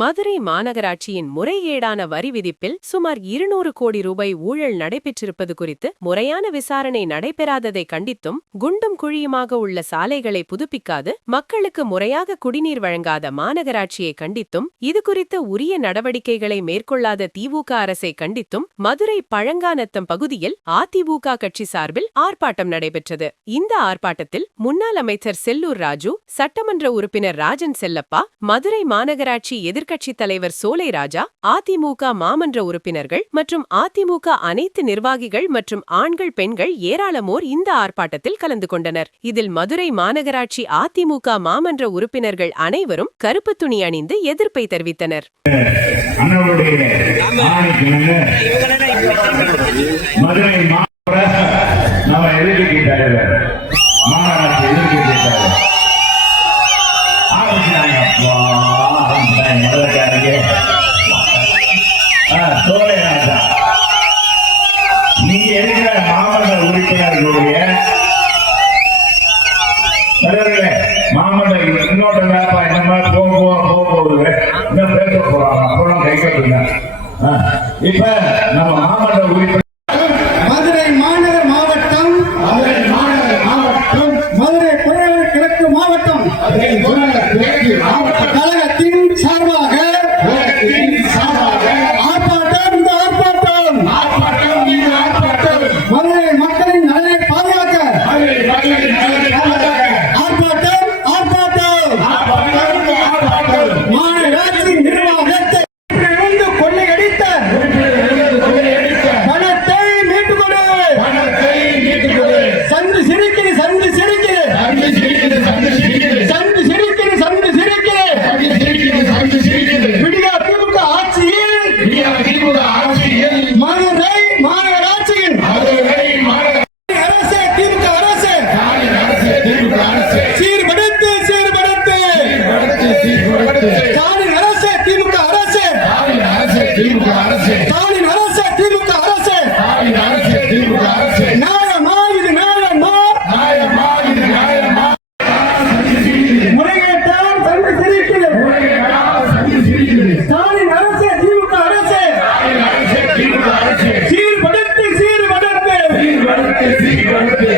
மதுரை மாநகராட்சியின் முறைகேடான வரி விதிப்பில் சுமார் 200 கோடி ரூபாய் ஊழல் நடைபெற்றிருப்பது குறித்து முறையான விசாரணை நடைபெறாததை கண்டித்தும், குண்டும் குழியுமாக உள்ள சாலைகளை புதுப்பிக்காது மக்களுக்கு முறையாக குடிநீர் வழங்காத மாநகராட்சியை கண்டித்தும், இதுகுறித்து உரிய நடவடிக்கைகளை மேற்கொள்ளாத திமுக அரசை கண்டித்தும் மதுரை பழங்காநத்தம் பகுதியில் அதிமுக கட்சி சார்பில் ஆர்ப்பாட்டம் நடைபெற்றது. இந்த ஆர்ப்பாட்டத்தில் முன்னாள் அமைச்சர் செல்லூர் ராஜு, சட்டமன்ற உறுப்பினர் ராஜன் செல்லப்பா, மதுரை மாநகராட்சி எதிர்க்கட்சித் தலைவர் சோலை ராஜா, அதிமுக மாமன்ற உறுப்பினர்கள் மற்றும் அதிமுக அனைத்து நிர்வாகிகள் மற்றும் ஆண்கள் பெண்கள் ஏராளமோர் இந்த ஆர்ப்பாட்டத்தில் கலந்து கொண்டனர். இதில் மதுரை மாநகராட்சி அதிமுக மாமன்ற உறுப்பினர்கள் அனைவரும் கருப்பு துணி அணிந்து எதிர்ப்பை தெரிவித்தனர். நீங்க இருக்கிற மாமன்ற உறுப்பினர்களுடைய தலைவர்களே, மாமன்ற இன்னொரு வேப்பா இந்த மாதிரி போகுது இன்னும் பேச போறாங்க, அப்புறம் கை கட்டுங்க. இப்ப நம்ம மாமன்ற உறுப்பினர் மதுரை மாநகர் மாவட்டம், மதுரை புறநகர் கிழக்கு மாவட்டம் கழகத்தின் சார்பாக மதுரை மக்களின் நலனை பாதுகாக்க மாநகராட்சி நிர்வாகத்தை கொள்ளையடித்த பணத்தை மீட்டுக் கொடு. சந்து சிரிக்கிறது, சந்து சிரிக்கிறது, சந்து சிரிக்கிறது, சந்து சிரிக்கிறது. விடியா திமுக ஆட்சியில் மதுரை மாநகராட்சியின் அரசு, திமுக அரசு சீர்படுத்து, ஸ்டாலின் அரசு, திமுக அரசு, ஸ்டாலின் அரசு, திமுக அரசு. நியாயமா இது நியாயமா? முறைகேட்டால் சந்து சிரிக்கிறது. ஸ்டாலின் அரசு, திமுக அரசு சீர்படுத்து.